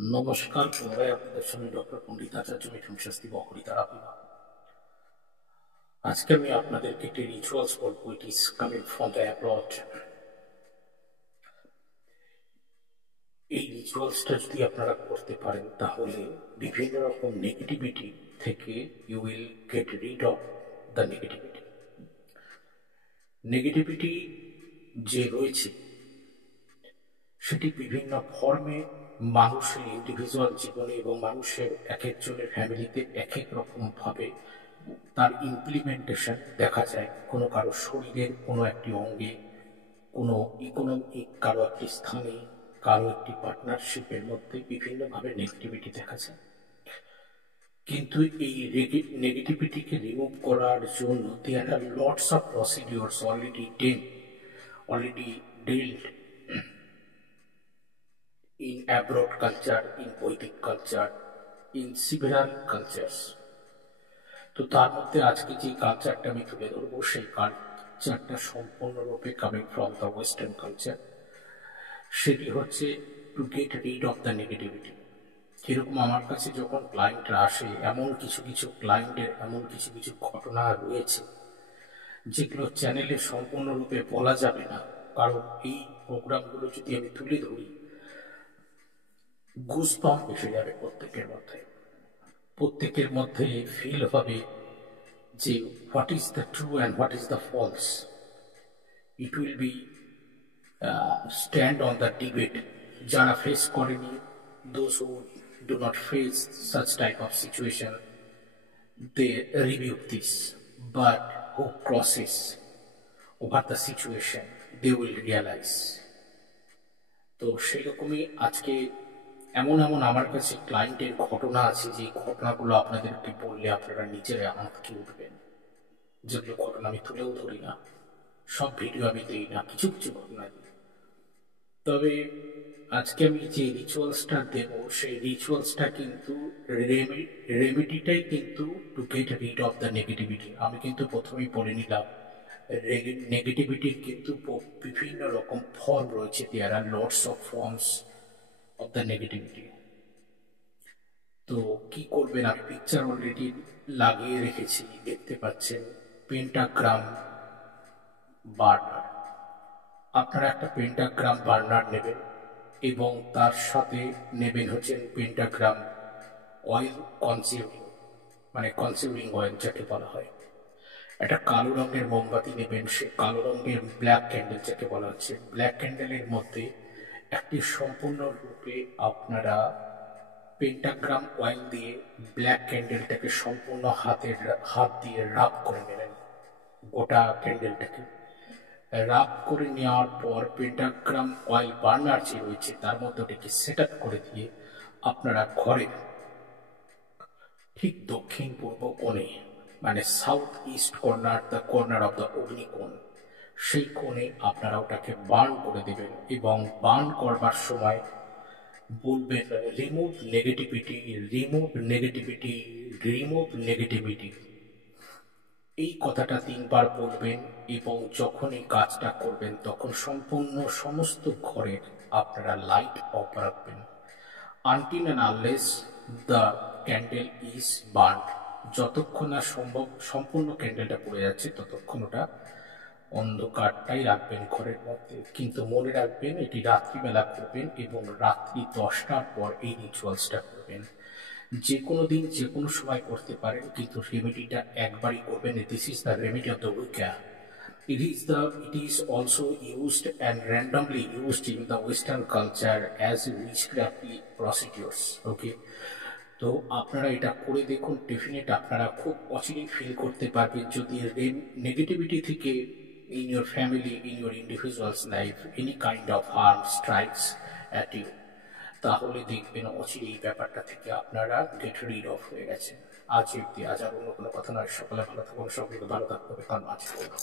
নমস্কার, পুনরায় আপনাদের সঙ্গে ডক্টর পণ্ডিত আচার্য মিঠুন শাস্ত্রী বকরিতারাপিবা। আজকে আমি আপনাদেরকে একটি রিচুয়ালস বলবো। It is coming from the abroad. এই রিচুয়ালসটা যদি আপনারা করতে পারেন তাহলে বিভিন্ন রকম নেগেটিভিটি থেকে you will get rid of the negativity. Negativity যে রয়েছে সেটি বিভিন্ন ফর্মে মানুষের ইন্ডিভিজুয়াল জীবনে এবং মানুষের এক একজনের ফ্যামিলিতে এক এক রকম ভাবে তার ইমপ্লিমেন্টেশন দেখা যায়। কোনো কারো শরীরের কোনো একটি অঙ্গে, কোনো ইকোনমিক কারো একটি স্থানে, কারো একটি পার্টনারশিপের মধ্যে বিভিন্নভাবে নেগেটিভিটি দেখা যায়। কিন্তু এই নেগেটিভিটিকে রিমুভ করার জন্য there are lots of procedures already dealt in abroad culture, in Vedic culture, in several cultures. তো তার মধ্যে আজকে যে কালচারটা আমি তুলে ধরবো সেই কালচারটা সম্পূর্ণরূপে coming from the western culture. সেটি হচ্ছে to get rid of the negativity. যেরকম আমার কাছে যখন ক্লায়েন্টরা আসে, এমন কিছু ক্লায়েন্টের এমন কিছু ঘটনা রয়েছে যেগুলো চ্যানেলে সম্পূর্ণরূপে বলা যাবে না, কারণ এই প্রোগ্রামগুলো যদি আমি তুলে ধরি গুজবাম্প এসে যাবে প্রত্যেকের মধ্যে ফিল হবে যে what is the true and what is the false. It will be stand on the debate. যারা ফেস করেনি, those who do not face such type of situation, they review this, but who crosses over the situation they will realise. তো সেরকমই আজকে এমন আমার কাছে ক্লায়েন্টের ঘটনা আছে যে ঘটনাগুলো আপনাদেরকে বললে আপনারা নিজেরা আঁতকে উঠবেন। যেগুলো ঘটনা আমি তুলেও ধরি না, সব ভিডিও আমি দিই না, কিছু ঘটনা দিই। তবে আজকে আমি যে রিচুয়ালসটা দেব সেই রিচুয়ালসটা কিন্তু রেমেডিটাই কিন্তু to get rid of the negativity. আমি কিন্তু প্রথমেই বলে নিলাম নেগেটিভিটির কিন্তু বিভিন্ন রকম ফর্ম রয়েছে। There are lots of forms of the negativity. তো কি করবেন, আমি পিকচার অলরেডি লাগিয়ে রেখেছি, দেখতে পাচ্ছেন। Pentagram burner. আপনারা একটা পেন্টাগ্রাম বার্নার নেবেন এবং তার সাথে নেবেন হচ্ছেন পেন্টাগ্রাম অয়েল কনজিউমিং অয়েল যাকে বলা হয়। একটা কালো রঙের মোমবাতি নেবেন, সে কালো রঙের ব্ল্যাক ক্যান্ডেল যাকে বলা হচ্ছে। ব্ল্যাক ক্যান্ডেলের মধ্যে একটি সম্পূর্ণরূপে আপনারা পেন্টাগ্রাম অয়েল দিয়ে ব্ল্যাক ক্যান্ডেলটাকে সম্পূর্ণ হাত দিয়ে রাব করে নেবেন। গোটা ক্যান্ডেলটাকে রাব করে নেওয়ার পর পেন্টাগ্রাম অয়েল বার্নার যে রয়েছে তার মধ্যে ওটাকে সেট আপ করে দিয়ে আপনারা ঘরে ঠিক দক্ষিণ পূর্ব কোণে, মানে south east corner, the corner of the অগ্নিকোণ, সেই কোণে আপনারা ওটাকে বার্ন করে দেবেন। এবং বার্ন করবার সময় বলবেন remove negativity, remove negativity, remove negativity. এই কথাটা 3 বার বলবেন এবং যখন এই কাজটা করবেন তখন সমস্ত ঘরের আপনারা লাইট অফ রাখবেন। Until and unless the candle is burn. যতক্ষণ না সম্ভব সম্পূর্ণ ক্যান্ডেলটা পড়ে যাচ্ছে ততক্ষণ ওটা অন্ধকারটাই রাখবেন ঘরের মধ্যে। কিন্তু মনে রাখবেন এটি রাত্রিবেলা করবেন এবং রাত্রি 10টার পর এই রিচুয়ালসটা করবেন। যে কোনো দিন যে কোনো সময় করতে পারেন, কিন্তু রেমেডিটা একবারই করবেন। This is the remedy of the wicca. It is also used and randomly used in the Western culture as witchcraft procedures. Okay, তো আপনারা এটা করে দেখুন, ডেফিনেট আপনারা খুব অচিরেই ফিল করতে পারবেন। যদি নেগেটিভিটি থেকে in your family, in your individual's life, any kind of harm strikes at you, তাহলে দেখবেন অচিরেই এই ব্যাপারটা থেকে আপনারা গেট রিড অফ হয়ে গেছেন। আজ আর অন্য কোনো কথা নয়। সকলে ভালো থাকুন, সকলকে ভালো থাকতে হবে, তার মাঝে চলো।